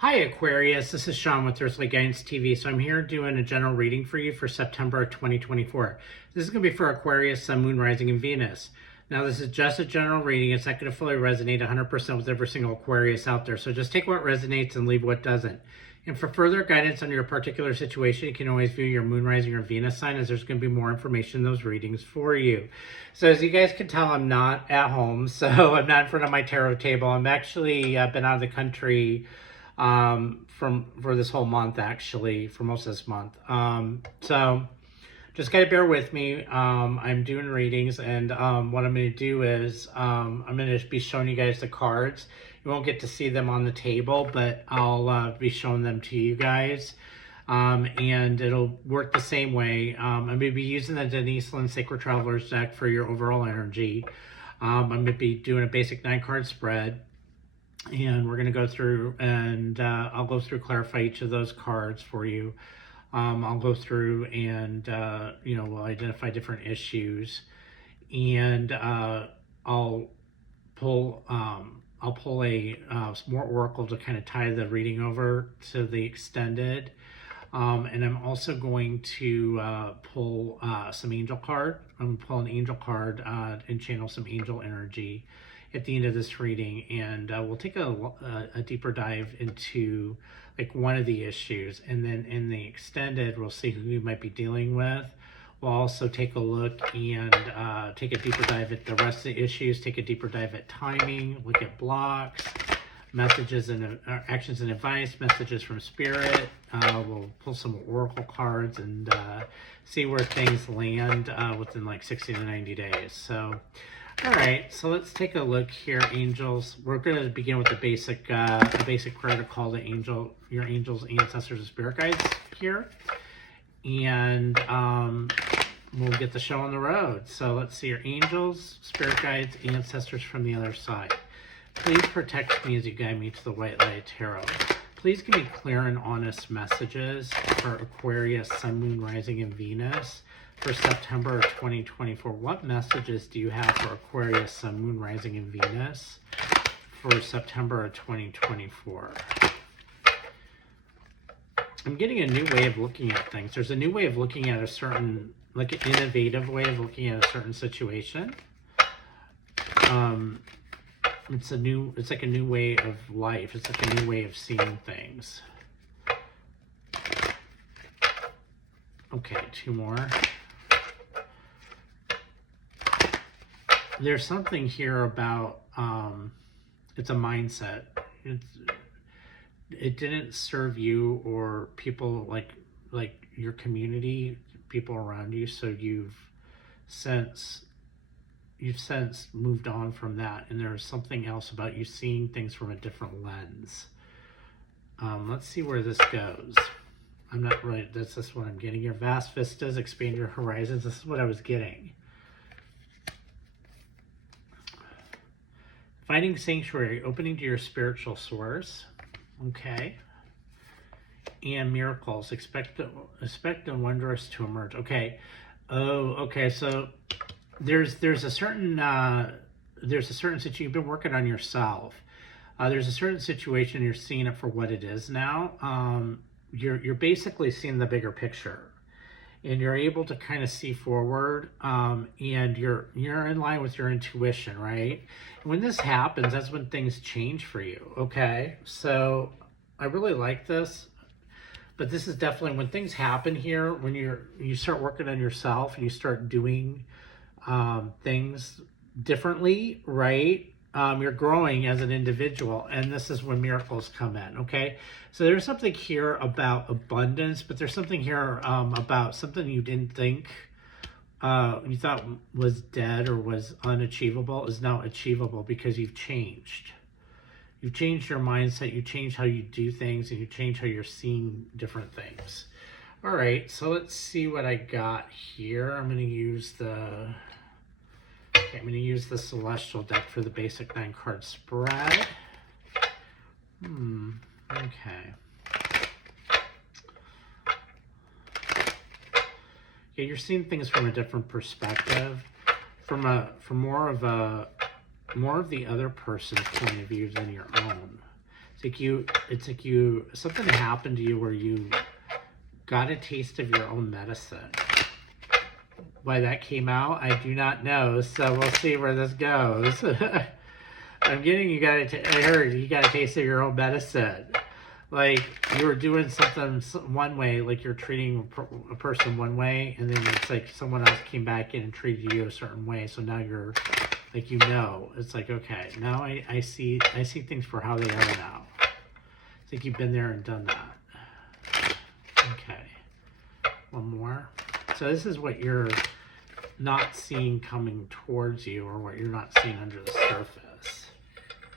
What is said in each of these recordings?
Hi Aquarius, this is Sean with Earthly Guidance TV. So I'm here doing a general reading for you for September 2024. This is going to be for Aquarius, Sun, Moon, Rising, and Venus. Now this is just a general reading. It's not going to fully resonate 100% with every single Aquarius out there. So just take what resonates and leave what doesn't. And for further guidance on your particular situation, you can always view your Moon, Rising, or Venus sign, as there's going to be more information in those readings for you. So as you guys can tell, I'm not at home, so I'm not in front of my tarot table. I'm actually been out of the country for this whole month, actually, for most of this month. So just gotta bear with me. I'm doing readings, and what I'm gonna do is I'm gonna be showing you guys the cards. You won't get to see them on the table, but I'll be showing them to you guys. And it'll work the same way. I'm going to be using the Denise Lynn Sacred Travelers deck for your overall energy. I'm going to be doing a basic 9-card spread. And we're going to go through, and I'll go through, clarify each of those cards for you. I'll go through and, we'll identify different issues. And I'll pull a more oracle to kind of tie the reading over to the extended. And I'm also going to pull some angel card. I'm going to pull an angel card and channel some angel energy at the end of this reading, and we'll take a deeper dive into like one of the issues, and then in the extended we'll see who you might be dealing with. We'll also take a look and take a deeper dive at the rest of the issues, take a deeper dive at timing, look at blocks, messages and actions and advice, messages from spirit. We'll pull some oracle cards and see where things land within like 60 to 90 days. So all right, so let's take a look here, angels. We're going to begin with the basic prayer to call the your angels, ancestors, and spirit guides here, and we'll get the show on the road. So let's see your angels, spirit guides, ancestors from the other side. Please protect me as you guide me to the white light tarot. Please give me clear and honest messages for Aquarius, Sun, Moon, Rising, and Venus for September of 2024. What messages do you have for Aquarius, Sun, Moon, Rising, and Venus for September of 2024? I'm getting a new way of looking at things. There's a new way of looking at a certain, like an innovative way of looking at a certain situation. It's like a new way of life. It's like a new way of seeing things. Okay, 2 more. There's something here about it's a mindset. It didn't serve you or people like your community, people around you, so you've since moved on from that, and there's something else about you seeing things from a different lens. Let's see where this goes. I'm not right. That's just what I'm getting here. Vast vistas, expand your horizons. This is what I was getting. Finding sanctuary, opening to your spiritual source. Okay. And miracles, expect the wondrous to emerge. Okay. Oh, okay. So there's a certain situation you've been working on yourself. There's a certain situation, you're seeing it for what it is now. You're basically seeing the bigger picture, and you're able to kind of see forward, and you're in line with your intuition, right? And when this happens, that's when things change for you. Okay, so I really like this, but this is definitely when things happen here, when you start working on yourself and you start doing things differently, right? You're growing as an individual, and this is when miracles come in. Okay, so there's something here about abundance, but there's something here about something you didn't think you thought was dead or was unachievable is now achievable because you've changed. You've changed your mindset, you changed how you do things, and you changed how you're seeing different things. All right, so let's see what I got here. I'm going to use the Celestial deck for the basic 9-card spread. Okay. Yeah, you're seeing things from a different perspective, from more of the other person's point of view than your own. it's like you, something happened to you where you got a taste of your own medicine. Why that came out, I do not know. So we'll see where this goes. I'm getting I heard you got a taste of your own medicine. Like you were doing something one way, like you're treating a person one way, and then it's like someone else came back in and treated you a certain way. So now you're like, it's like, okay, now I see things for how they are now. It's like you've been there and done that. Okay, one more. So this is what you're not seeing coming towards you, or what you're not seeing under the surface.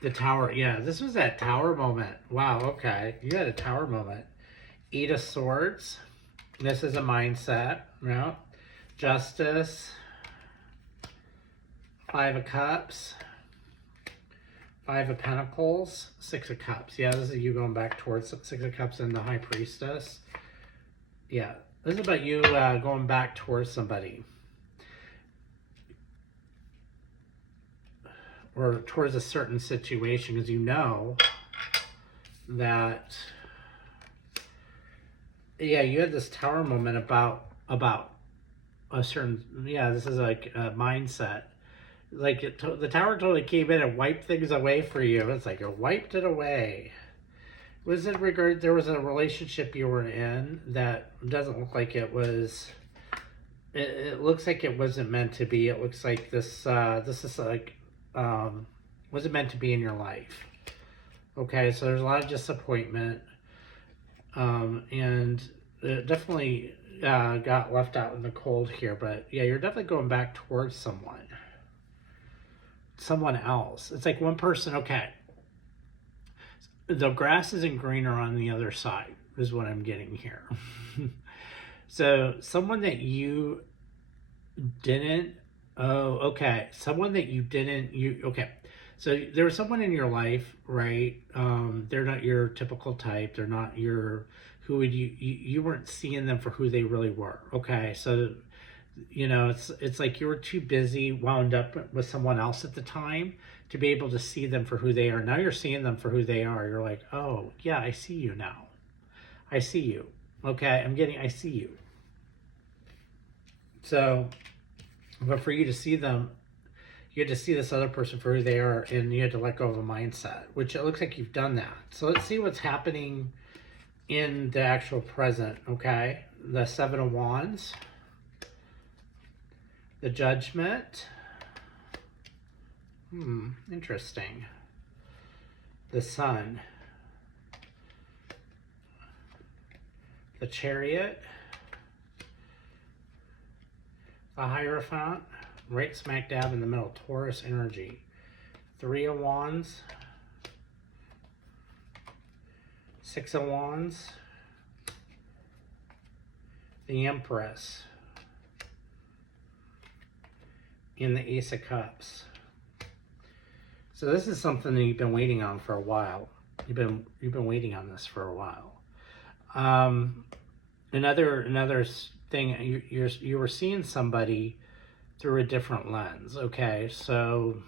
The tower, yeah, this was that tower moment. Wow, okay, you had a tower moment. Eight of Swords. This is a mindset, yeah. Justice. Five of Cups. Five of Pentacles. Six of Cups. Yeah, this is you going back towards Six of Cups and the High Priestess. Yeah, this is about you going back towards somebody. Or towards a certain situation, because you know that, yeah, you had this tower moment about a certain, yeah, this is like a mindset. Like the tower totally came in and wiped things away for you. It's like it wiped it away. Was it there was a relationship you were in that doesn't look like it was, it looks like it wasn't meant to be. It looks like this is like, wasn't meant to be in your life. Okay, so there's a lot of disappointment, and it definitely got left out in the cold here. But yeah, you're definitely going back towards someone else. It's like one person. Okay, the grass isn't greener on the other side, is what I'm getting here. So someone that you didn't. Oh, okay. Someone that you didn't, okay. So there was someone in your life, right? They're not your typical type. They're not you weren't seeing them for who they really were. Okay. So, it's like you were too busy, wound up with someone else at the time to be able to see them for who they are. Now you're seeing them for who they are. You're like, oh yeah, I see you now. I see you. Okay. I see you. So, but for you to see them, you had to see this other person for who they are, and you had to let go of a mindset, which it looks like you've done that. So let's see what's happening in the actual present, okay? The Seven of Wands, the Judgment. Interesting. The Sun, the Chariot, the Hierophant, right smack dab in the middle, Taurus energy. Three of Wands, Six of Wands, the Empress, and the Ace of Cups. So this is something that you've been waiting on for a while. You've been waiting on this for a while. Another thing, you were seeing somebody through a different lens. Okay, so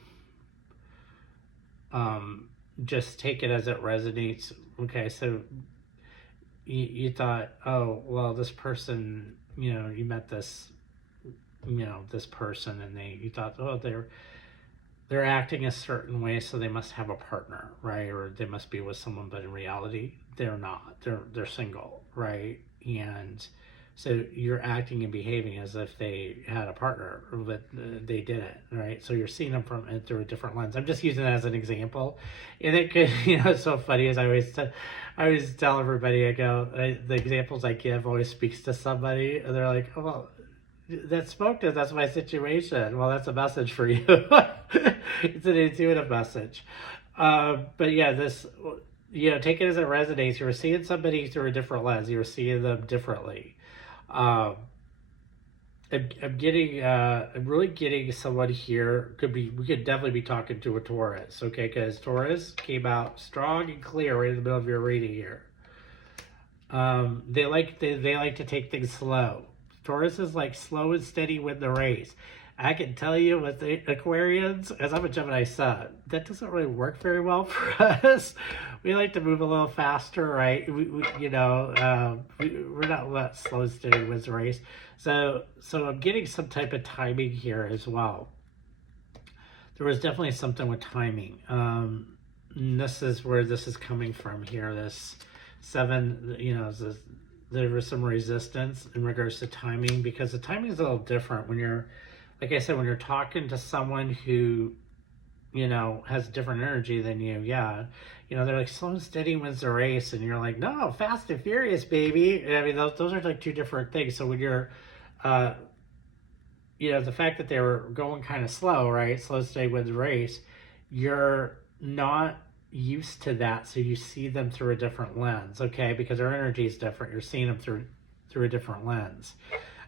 just take it as it resonates. Okay, so you thought, oh well, this person, you met this, this person, and you thought, oh, they're acting a certain way, so they must have a partner, right? Or they must be with someone, but in reality, they're not. They're single, right? And so you're acting and behaving as if they had a partner, but they didn't, right? So you're seeing them through a different lens. I'm just using that as an example, and it could, it's so funny. As I always tell everybody, I go, the examples I give always speaks to somebody, and they're like, oh, well, that spoke to, that's my situation. Well, that's a message for you. It's an intuitive message. But yeah, this, take it as it resonates. You were seeing somebody through a different lens. You were seeing them differently. I'm really getting someone here. We could definitely be talking to a Taurus, okay? Because Taurus came out strong and clear right in the middle of your reading here. They like to take things slow. Taurus is like slow and steady win the race. I can tell you with the Aquarians, as I'm a Gemini sun, that doesn't really work very well for us. We like to move a little faster, right? We're not what slow steady wins the race. So I'm getting some type of timing here as well. There was definitely something with timing. This is where this is coming from here. This 7, there was some resistance in regards to timing, because the timing is a little different when you're, like I said, when you're talking to someone who, has different energy than you. Yeah. They're like, slow and steady wins the race. And you're like, no, fast and furious, baby. I mean, those are like two different things. So when you're, the fact that they were going kind of slow, right? Slow and steady wins the race. You're not used to that, so you see them through a different lens, okay? Because their energy is different. You're seeing them through a different lens.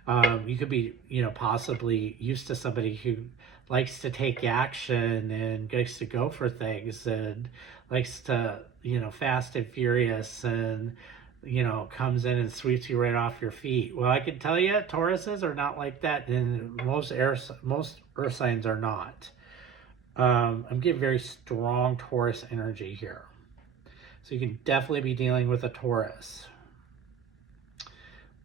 You could be, possibly used to somebody who likes to take action and likes to go for things and likes to, fast and furious and, comes in and sweeps you right off your feet. Well, I can tell you, Tauruses are not like that, and most earth signs are not. I'm getting very strong Taurus energy here. So you can definitely be dealing with a Taurus.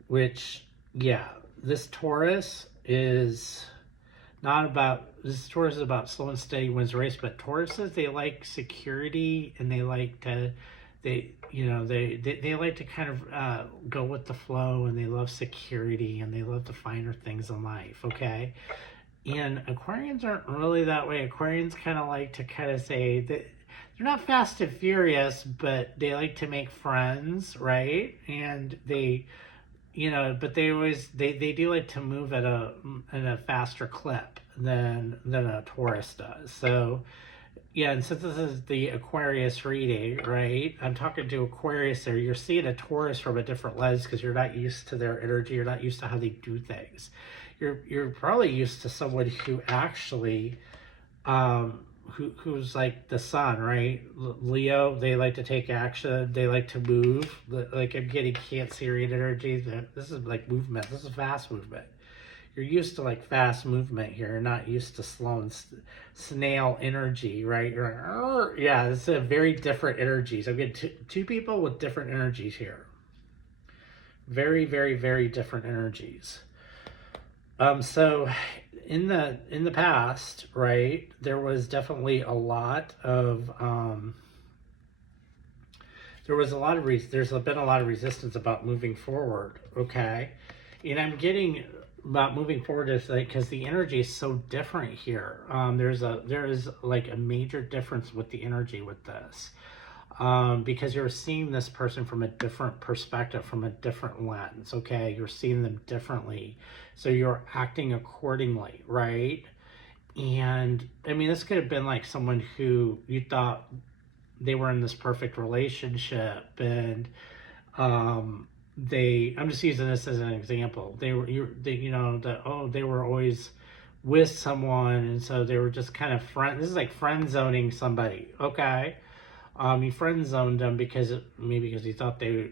Which, yeah, this Taurus is about slow and steady wins the race, but Tauruses, they like security, and they like to, they like to kind of go with the flow, and they love security, and they love the finer things in life, okay? And Aquarians aren't really that way. Aquarians kind of like to kind of say that they're not fast and furious, but they like to make friends, right? And they, but they always, they do like to move at a faster clip than a Taurus does. So, yeah, and since this is the Aquarius reading, right? I'm talking to Aquarius there. You're seeing a Taurus from a different lens because you're not used to their energy. You're not used to how they do things. You're probably used to someone who actually, who's like the sun, right? Leo, they like to take action. They like to move. Like I'm getting Cancerian energy. This is like movement. This is fast movement. You're used to like fast movement here. You're not used to slow and snail energy, right? You're like, yeah, this is a very different energies. I'm getting two people with different energies here. Very, very, very different energies. So in the past, right, there was definitely a lot of there's been a lot of resistance about moving forward, okay? And I'm getting about moving forward is like, because the energy is so different here. There is like a major difference with the energy with this. Because you're seeing this person from a different perspective, from a different lens, okay? You're seeing them differently. So you're acting accordingly, right? And, I mean, this could have been like someone who you thought they were in this perfect relationship, and I'm just using this as an example. They were always with someone, and so they were just kind of this is like friend zoning somebody, okay? You friend zoned them because you thought they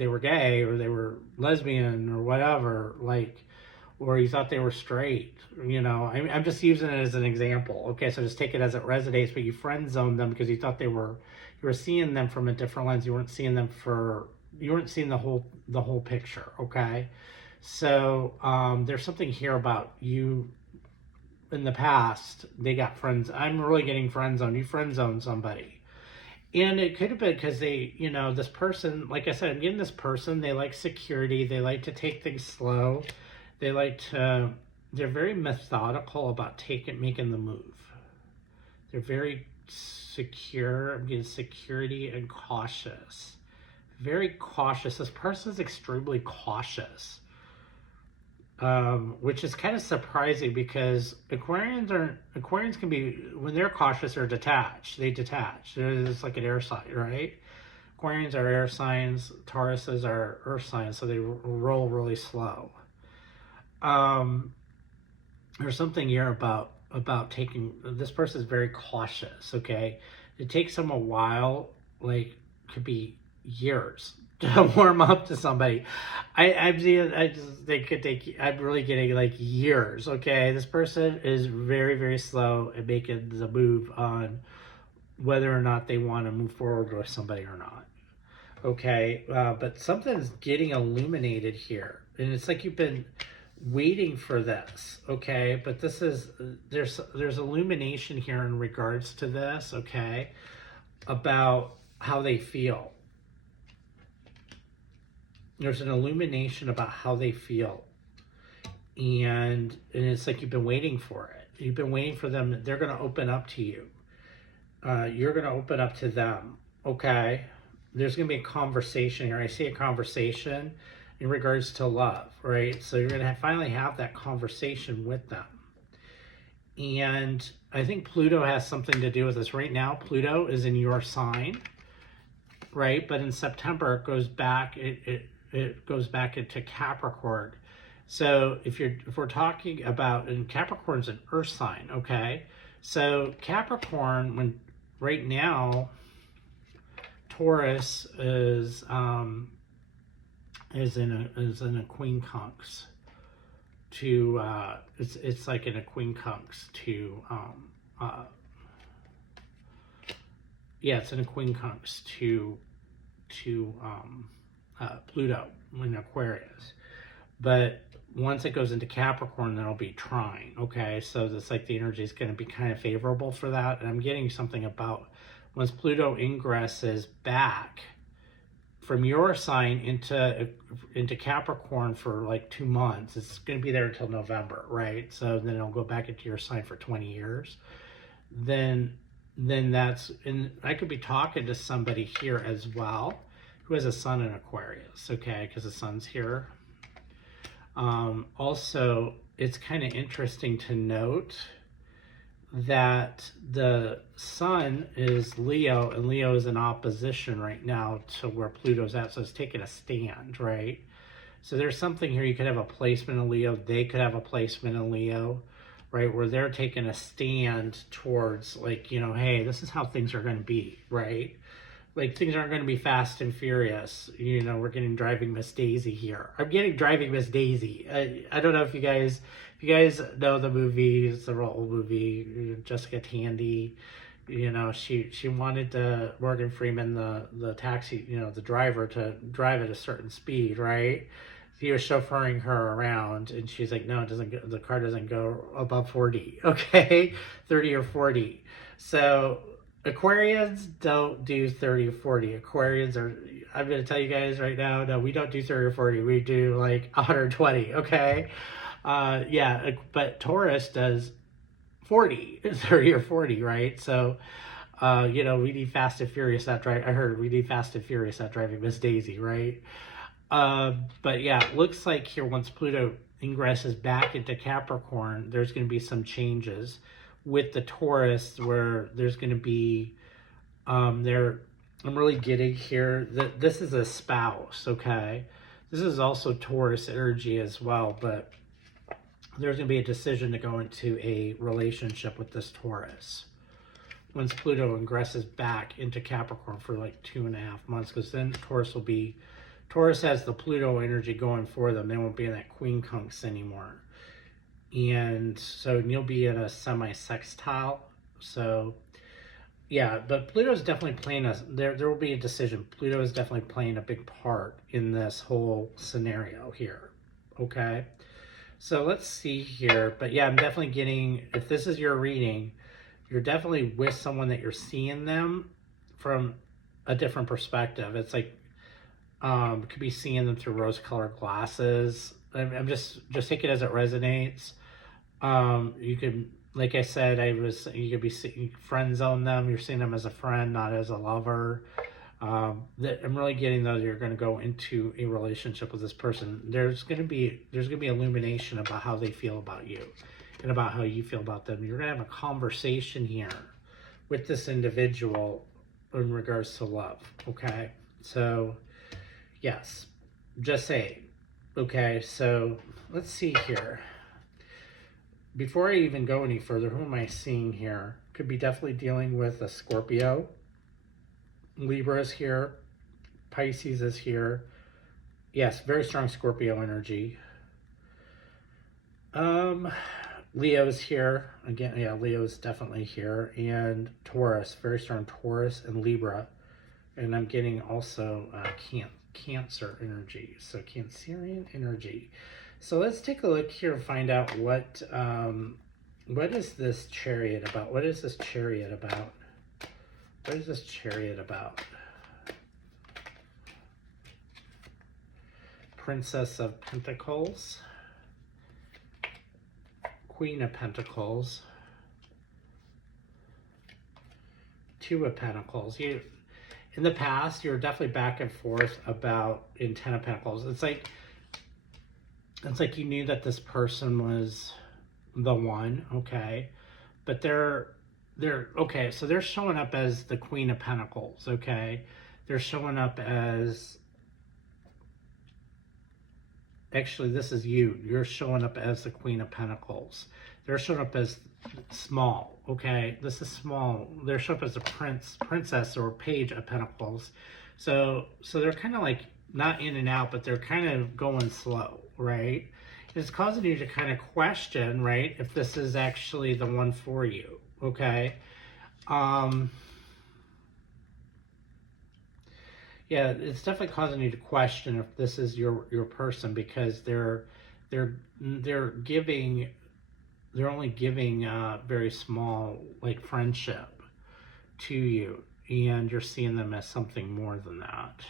were gay, or they were lesbian, or whatever, like, or you thought they were straight. I'm just using it as an example. Okay, so just take it as it resonates. But you friend zoned them because you thought you were seeing them from a different lens. You weren't seeing the whole picture. Okay, so there's something here about you. In the past, they got friends. I'm really getting friend zoned. You friend zoned somebody. And it could have been because they, this person, like I said, I'm getting this person, they like security, they like to take things slow, they're very methodical about making the move. They're very secure, I'm getting security and cautious. Very cautious. This person is extremely cautious. Which is kind of surprising because Aquarians can be, when they're cautious, they're detached. They detach. They're just like an air sign, right? Aquarians are air signs. Tauruses are earth signs, so they roll really slow. There's something here about taking, this person is very cautious, okay? It takes them a while, like, could be years, to warm up to somebody. I just they could take. I'm really getting like years. Okay, this person is very very slow at making the move on whether or not they want to move forward with somebody or not. Okay, but something's getting illuminated here, and it's like you've been waiting for this. Okay, but this is there's illumination here in regards to this. Okay, about how they feel. There's an illumination about how they feel, and it's like you've been waiting for it. You've been waiting for them. They're going to open up to you. You're going to open up to them. Okay, there's going to be a conversation here. I see a conversation in regards to love, right? So you're going to finally have that conversation with them. And I think Pluto has something to do with this. Right now, Pluto is in your sign, right? But in September, it goes back. It goes back into Capricorn. So if we're talking about, and Capricorn's an earth sign, okay? So Capricorn, when right now, Taurus is in a quincunx to it's like in a quincunx to it's in a quincunx to Pluto in Aquarius, but once it goes into Capricorn, then it'll be trine. Okay, so it's like the energy is going to be kind of favorable for that. And I'm getting something about once Pluto ingresses back from your sign into Capricorn for like 2 months. It's going to be there until November, right? So then it'll go back into your sign for 20 years. Then that's, and I could be talking to somebody here as well who has a sun in Aquarius, okay? Because the sun's here. Also, it's kind of interesting to note that the sun is Leo, and Leo is in opposition right now to where Pluto's at, so it's taking a stand, right? So there's something here. You could have a placement in Leo. They could have a placement in Leo, right? Where they're taking a stand towards, like, you know, hey, this is how things are going to be, right? Like, things aren't going to be fast and furious. You know, we're getting Driving Miss Daisy here. I'm getting Driving Miss Daisy. I don't know if you guys know the movie. It's a real old movie. Jessica Tandy. You know, she wanted Morgan Freeman, the taxi, you know, the driver, to drive at a certain speed, right? He was chauffeuring her around, and she's like, no, it doesn't go, the car doesn't go above 40, okay? 30 or 40. So Aquarians don't do 30 or 40. Aquarians are, I'm going to tell you guys right now, no, we don't do 30 or 40. We do like 120, okay? But Taurus does 40, 30 or 40, right? So, you know, we need Fast and Furious that drive. I heard we need Fast and Furious that Driving Miss Daisy, right? But yeah, it looks like here once Pluto ingresses back into Capricorn, there's going to be some changes with the Taurus where there's going to be, I'm really getting here that this is a spouse, okay? This is also Taurus energy as well, but there's going to be a decision to go into a relationship with this Taurus once Pluto ingresses back into Capricorn for like 2.5 months, because then Taurus has the Pluto energy going for them. They won't be in that quincunx anymore. And so you'll be in a semi-sextile. So yeah, but Pluto's definitely playing there will be a decision. Pluto is definitely playing a big part in this whole scenario here. Okay. So let's see here. But yeah, I'm definitely getting, if this is your reading, you're definitely with someone that you're seeing them from a different perspective. It's like, could be seeing them through rose-colored glasses. I'm just take it as it resonates. You can, like I said, you could be seeing friend zone them. You're seeing them as a friend, not as a lover. I'm really getting though you're going to go into a relationship with this person. There's going to be illumination about how they feel about you and about how you feel about them. You're going to have a conversation here with this individual in regards to love. Okay, so yes, just saying. Okay, so let's see here. Before I even go any further, who am I seeing here? Could be definitely dealing with a Scorpio. Libra is here. Pisces is here. Yes, very strong Scorpio energy. Leo's here. Again, yeah, Leo's definitely here. And Taurus, very strong Taurus and Libra. And I'm getting also Cancer energy. So Cancerian energy. So let's take a look here and find out what is this Chariot about? What is this Chariot about? What is this Chariot about? Princess of Pentacles. Queen of Pentacles. Two of Pentacles. In the past, you were definitely back and forth about in Ten of Pentacles. It's like you knew that this person was the one, okay? But they're okay, so they're showing up as the Queen of Pentacles, okay? They're showing up as, actually this is you. You're showing up as the Queen of Pentacles. They're showing up as small, okay? This is small. They're showing up as a princess or page of Pentacles. So they're kind of like not in and out, but they're kind of going slow, right? It's causing you to kind of question, right, if this is actually the one for you, okay? Yeah, it's definitely causing you to question if this is your person, because they're only giving very small, like, friendship to you, and you're seeing them as something more than that.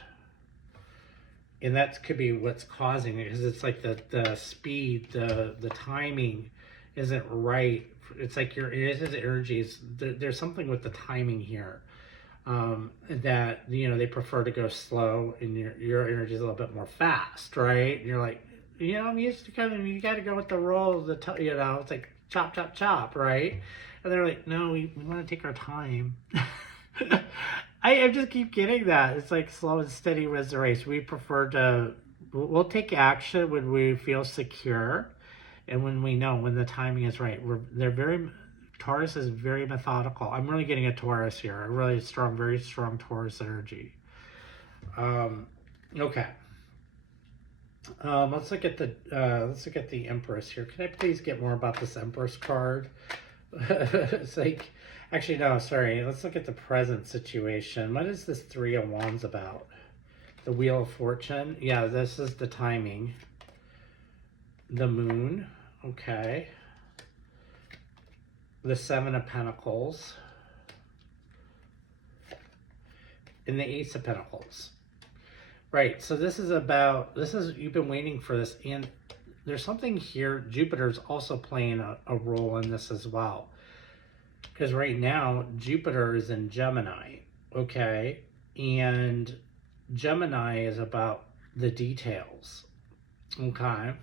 And that could be what's causing it, because it's like the speed, the timing isn't right. It's like his energies, there's something with the timing here, that, you know, they prefer to go slow, and your energy is a little bit more fast, right? And you're like, you know, I'm used to you got to go with the roll, you know, it's like chop, chop, chop, right? And they're like, no, we want to take our time. I just keep getting that. It's like slow and steady wins the race. We'll take action when we feel secure, and when we know when the timing is right. Taurus is very methodical. I'm really getting a Taurus here. A really strong, very strong Taurus energy. Okay. Let's look at the Empress here. Can I please get more about this Empress card? It's like, actually, no, sorry. Let's look at the present situation. What is this Three of Wands about? The Wheel of Fortune. Yeah, this is the timing. The Moon. Okay. The Seven of Pentacles. And the Ace of Pentacles. Right, so you've been waiting for this, and there's something here. Jupiter's also playing a role in this as well. Because right now, Jupiter is in Gemini, okay? And Gemini is about the details, okay?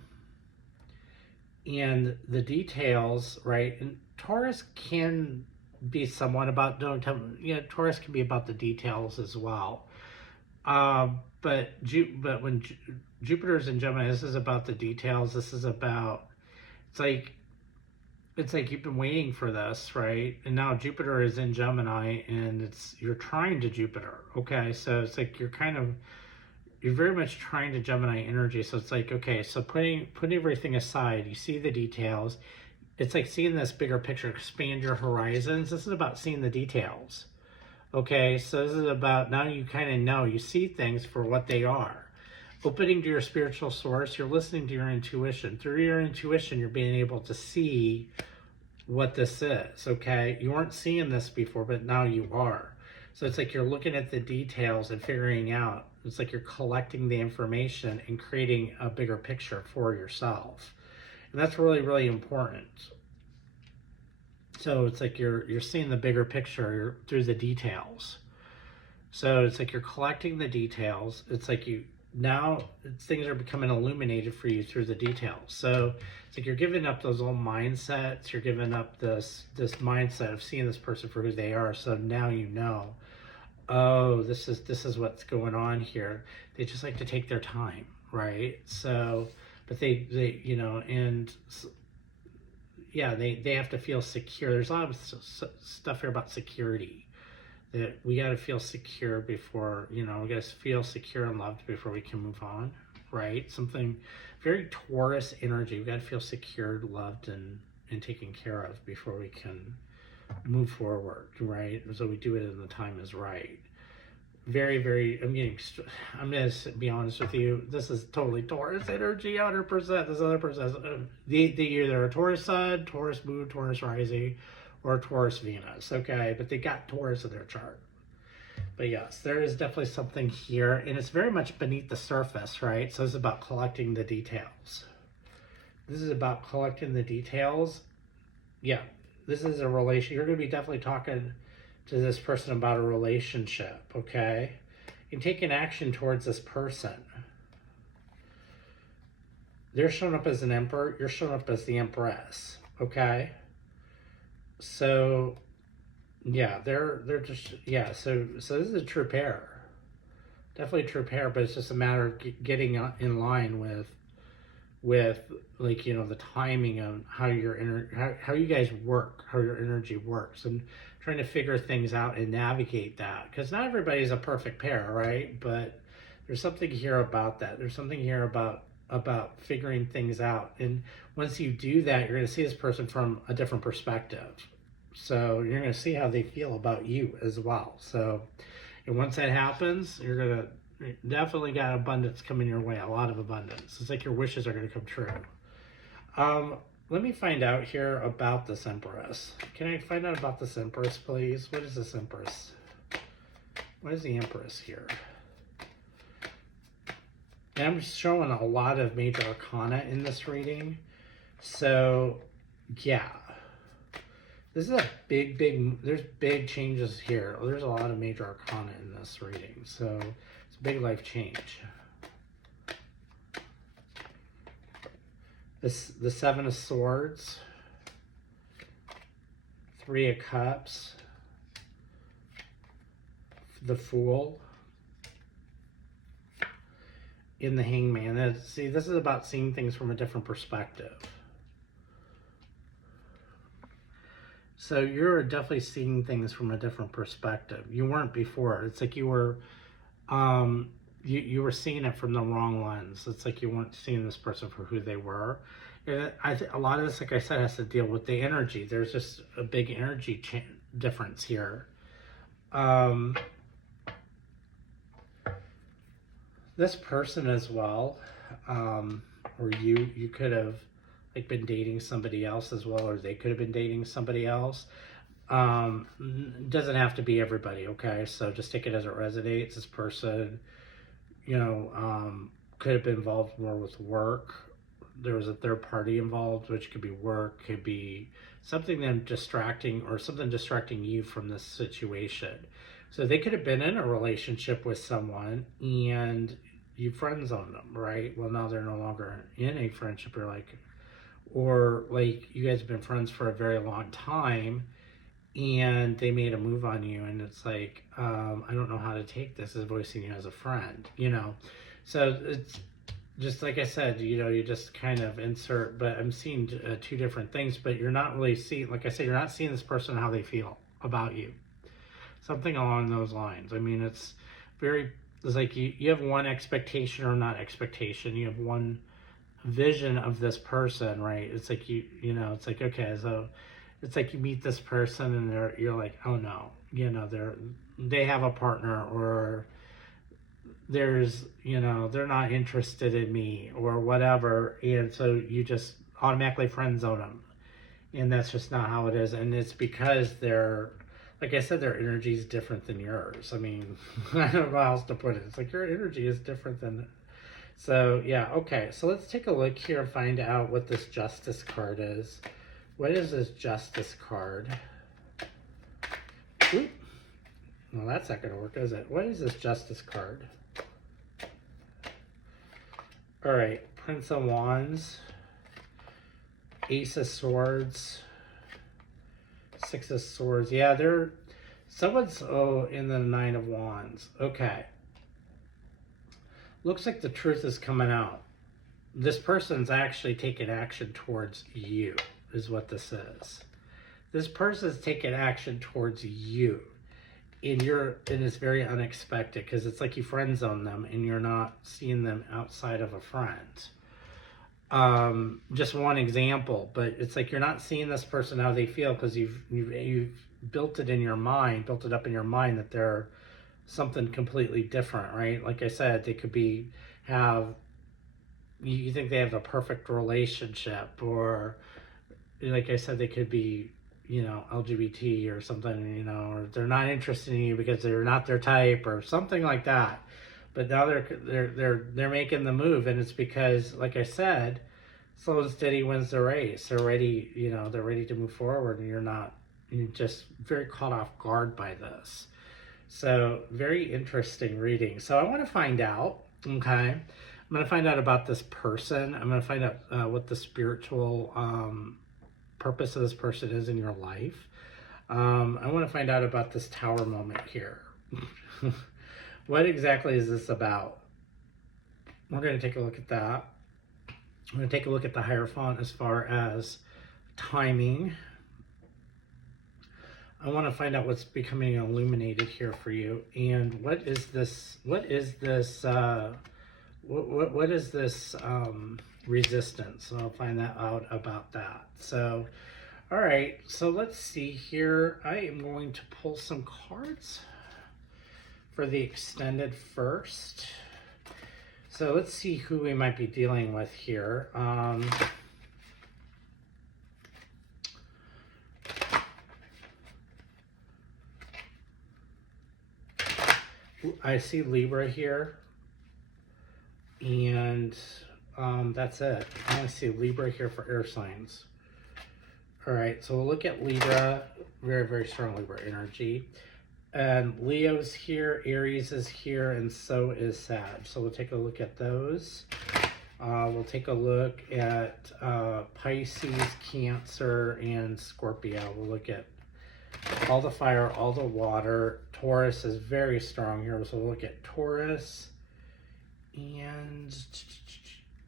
And the details, right? And Taurus can be somewhat about, Taurus can be about the details as well. But when Jupiter's in Gemini, this is about the details. This is about, it's like you've been waiting for this, right? And now Jupiter is in Gemini, and you're trying to Jupiter. Okay, so it's like you're very much trying to Gemini energy. So it's like, okay, so putting everything aside, you see the details. It's like seeing this bigger picture, expand your horizons. This is about seeing the details. Okay, so this is about, now you kind of know, you see things for what they are. Opening to your spiritual source, you're listening to your intuition. Through your intuition, you're being able to see what this is, okay? You weren't seeing this before, but now you are. So it's like you're looking at the details and figuring out, it's like you're collecting the information and creating a bigger picture for yourself. And that's really, really important. So it's like you're seeing the bigger picture through the details. So it's like you're collecting the details. It's like things are becoming illuminated for you through the details. So it's like you're giving up those old mindsets. You're giving up this mindset of seeing this person for who they are. So now you know, oh, this is what's going on here. They just like to take their time, right? So, but they you know, and yeah, they have to feel secure. There's a lot of stuff here about security. that we got to feel secure before, we got to feel secure and loved before we can move on, right? Something very Taurus energy. We got to feel secured, loved, and taken care of before we can move forward, right? So we do it when the time is right. Very, very, I'm going to be honest with you. This is totally Taurus energy, 100%. This other person, they either a Taurus sun, Taurus moon, Taurus rising, or Taurus Venus, okay? But they got Taurus in their chart. But yes, there is definitely something here, and it's very much beneath the surface, right? So this is about collecting the details. This is about collecting the details. Yeah, this is a relation. You're going to be definitely talking to this person about a relationship, okay? And taking action towards this person. They're showing up as an emperor. You're showing up as the empress, okay? So, yeah, they're just, yeah, so this is a true pair. Definitely a true pair, but it's just a matter of getting in line with like, the timing of how how you guys work, how your energy works, and trying to figure things out and navigate that, because not everybody's a perfect pair, right? But there's something here about that. There's something here about figuring things out, and once you do that, you're going to see this person from a different perspective. So you're going to see how they feel about you as well. So, and once that happens, you're going to definitely got abundance coming your way, a lot of abundance. It's like your wishes are going to come true. Let me find out here about this Empress. Can I find out about this Empress, please? What is this Empress? What is the Empress here? And I'm showing a lot of major arcana in this reading. So, yeah. This is a big, there's big changes here. There's a lot of major arcana in this reading. So, it's a big life change. The Seven of Swords, Three of Cups, the Fool, in the Hangman. See, this is about seeing things from a different perspective. So you're definitely seeing things from a different perspective. You weren't before. It's like you were, you were seeing it from the wrong lens. It's like you weren't seeing this person for who they were. And I think a lot of this, like I said, has to deal with the energy. There's just a big energy difference here. This person as well, or you could have like been dating somebody else as well, or they could have been dating somebody else. Doesn't have to be everybody, okay? So just take it as it resonates. This person, could have been involved more with work. There was a third party involved, which could be work, could be something them distracting, or something distracting you from this situation. So they could have been in a relationship with someone and you friend zoned them, right? Well, now they're no longer in a friendship. Or you guys have been friends for a very long time and they made a move on you, and it's like, I don't know how to take this as voicing you as a friend, So it's just like I said, you just kind of insert, but I'm seeing two different things, but you're not really seeing, like I said, you're not seeing this person how they feel about you. Something along those lines. I mean, it's like you have one expectation or not expectation. You have one vision of this person, right? It's like it's like, okay, so it's like you meet this person and you're like, oh no, they have a partner, or there's, they're not interested in me or whatever, and so you just automatically friend zone them, and that's just not how it is. And it's because like I said, their energy is different than yours. I mean, I don't know how else to put it. It's like your energy is different than. So yeah, okay. So let's take a look here and find out what this Justice card is. What is this Justice card? Oop. Well, that's not going to work, is it? What is this Justice card? All right, Prince of Wands, Ace of Swords, Six of Swords. Yeah, someone's in the Nine of Wands. Okay. Looks like the truth is coming out. This person's actually taking action towards you, is what this is. This person's taking action towards you. and it's very unexpected because it's like you friend zone them and you're not seeing them outside of a friend. Just one example, but it's like you're not seeing this person how they feel because you've built it in your mind, built it up in your mind that they're something completely different, right? Like I said, they could have you think they have the perfect relationship, or like I said, they could be, LGBT or something, or they're not interested in you because they're not their type or something like that. But now they're making the move, and it's because, like I said, slow and steady wins the race. They're ready, they're ready to move forward, and you're just very caught off guard by this. So very interesting reading. So I want to find out, okay? I'm going to find out about this person. I'm going to find out what the spiritual purpose of this person is in your life. I want to find out about this tower moment here. What exactly is this about? We're going to take a look at that. I'm going to take a look at the Hierophant as far as timing. I want to find out what's becoming illuminated here for you, and what is this resistance. So I'll find that out about that. So, all right, so let's see here. I am going to pull some cards for the extended first. So let's see who we might be dealing with here. I see Libra here, and that's it. I only see Libra here for air signs. All right, so we'll look at Libra, very, very strong Libra energy. And Leo's here, Aries is here, and so is Sag. So we'll take a look at those. We'll take a look at Pisces, Cancer, and Scorpio. We'll look at all the fire, all the water. Taurus is very strong here, so we'll look at Taurus, and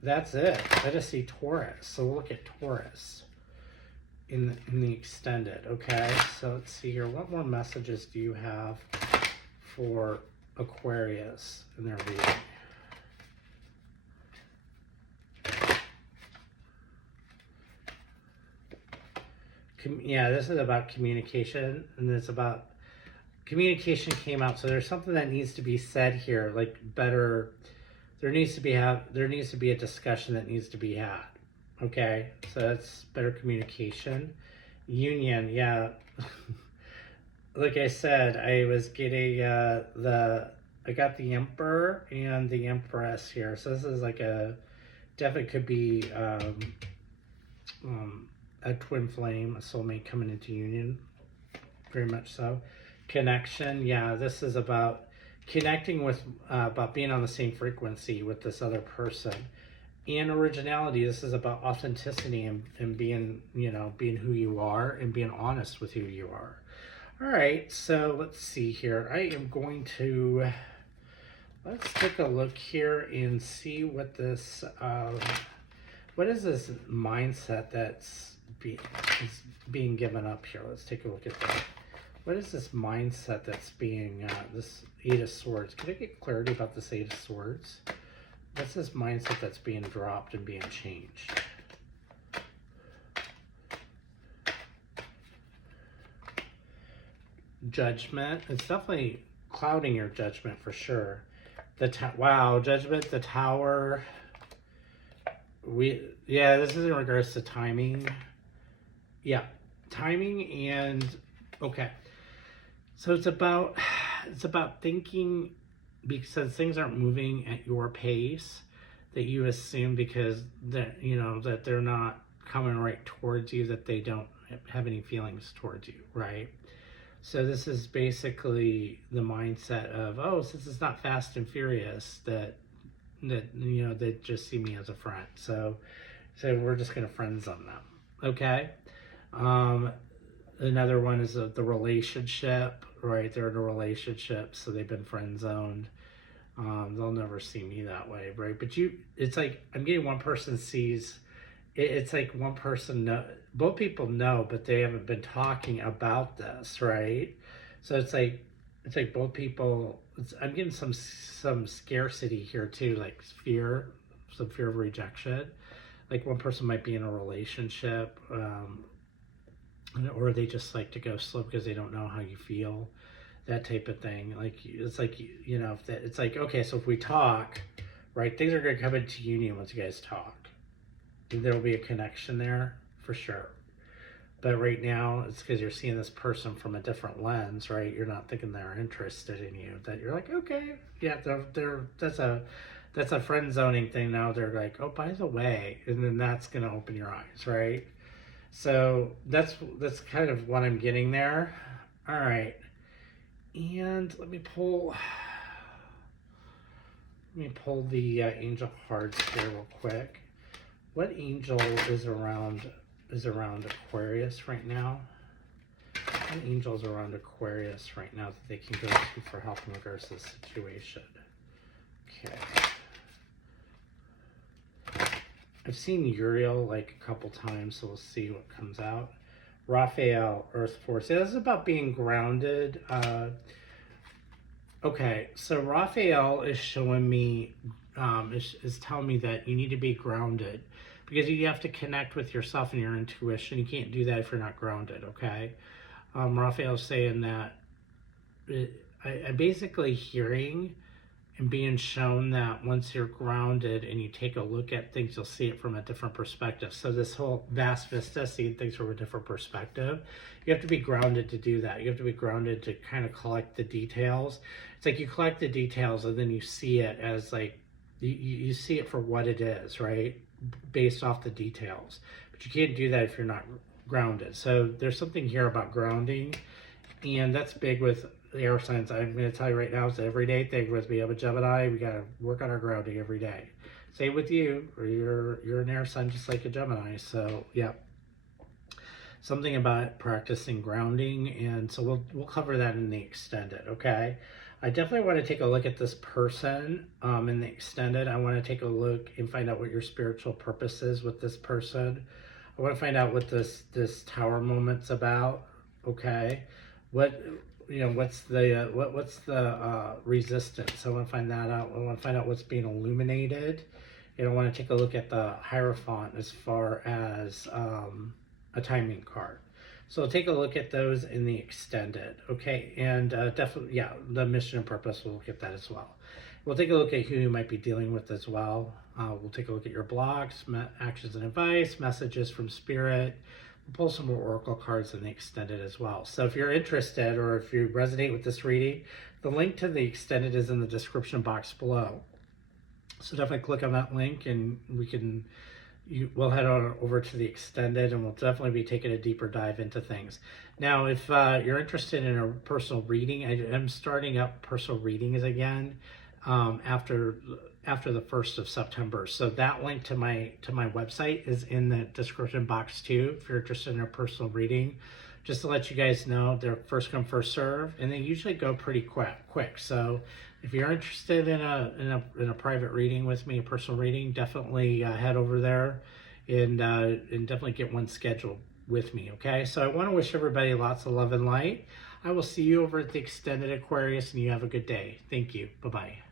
that's it. I just see Taurus, so we'll look at Taurus in the extended. Okay, so let's see here. What more messages do you have for Aquarius in their reading? Yeah, this is about communication, and it's about communication came out. So there's something that needs to be said here, like better. There needs to be a discussion that needs to be had. Okay, so that's better communication. Union, yeah. Like I said, I was getting I got the Emperor and the Empress here. So this is like definitely could be a twin flame, a soulmate coming into union, very much so. Connection, yeah, this is about connecting with, about being on the same frequency with this other person. And originality, this is about authenticity and being, being who you are and being honest with who you are. All right, so let's see here. I am going to, let's take a look here and see what this, what is this mindset that's being given up here? Let's take a look at that. What is this mindset that's being, this Eight of Swords? Can I get clarity about this Eight of Swords? What's this mindset that's being dropped and being changed? Judgment. It's definitely clouding your judgment for sure. Wow, Judgment, the Tower. Yeah, this is in regards to timing. Yeah, timing and okay. So it's about thinking, because things aren't moving at your pace, that you assume because that that they're not coming right towards you, that they don't have any feelings towards you, right? So this is basically the mindset of, oh, since it's not Fast and Furious, that they just see me as a friend. So we're just gonna friend zone them, okay? Another one is the relationship, right? They're in a relationship, so they've been friend zoned. They'll never see me that way, right? But it's like I'm getting one person sees. It's like one person both people know, but they haven't been talking about this, right? So it's like it's like both people. I'm getting some scarcity here too, like fear, some fear of rejection. Like one person might be in a relationship, or they just like to go slow because they don't know how you feel, that type of thing. Like it's like if that, it's like, okay, so if we talk, right, things are going to come into union once you guys talk. There will be a connection there for sure. But right now, it's because you're seeing this person from a different lens, right? You're not thinking they're interested in you. That you're like, okay, yeah, they're that's a friend zoning thing. Now they're like, oh, by the way, and then that's gonna open your eyes, right? So that's kind of what I'm getting there. All right, and let me pull the angel cards here real quick. What angel is around Aquarius right now? What angels are around Aquarius right now that they can go to for help in regards to the situation? Okay. I've seen Uriel like a couple times, so we'll see what comes out. Raphael, Earth Force. Yeah, this is about being grounded. Okay, so Raphael is showing me, is telling me that you need to be grounded because you have to connect with yourself and your intuition. You can't do that if you're not grounded, okay? Raphael's saying that I'm basically hearing and being shown that once you're grounded and you take a look at things, you'll see it from a different perspective. So this whole vast vista, seeing things from a different perspective, you have to be grounded to do that. You have to be grounded to kind of collect the details. It's like you collect the details and then you see it as like, you see it for what it is, right? Based off the details. But you can't do that if you're not grounded. So there's something here about grounding, and that's big with air signs. I'm going to tell you right now, it's an everyday thing with me. I'm a Gemini. We got to work on our grounding every day. Same with you, or you're an air sign just like a Gemini. So yeah, something about practicing grounding, and so we'll cover that in the extended. Okay, I definitely want to take a look at this person in the extended. I want to take a look and find out what your spiritual purpose is with this person. I want to find out what this tower moment's about. Okay, what's the resistance? I want to find that out. I want to find out what's being illuminated. And I want to take a look at the Hierophant as far as a timing card. So take a look at those in the extended, okay? And definitely, yeah, the mission and purpose, we'll look at that as well. We'll take a look at who you might be dealing with as well. We'll take a look at your blocks, actions and advice, messages from spirit. We'll pull some more oracle cards in the extended as well. So if you're interested or if you resonate with this reading, the link to the extended is in the description box below. So definitely click on that link and we'll head on over to the extended, and we'll definitely be taking a deeper dive into things. Now, if you're interested in a personal reading, I'm starting up personal readings again after the 1st of September. So that link to my website is in the description box too, if you're interested in a personal reading. Just to let you guys know, they're first come, first serve, and they usually go pretty quick. So if you're interested in a private reading with me, a personal reading, definitely head over there and definitely get one scheduled with me, okay? So I want to wish everybody lots of love and light. I will see you over at the extended Aquarius, and you have a good day. Thank you. Bye-bye.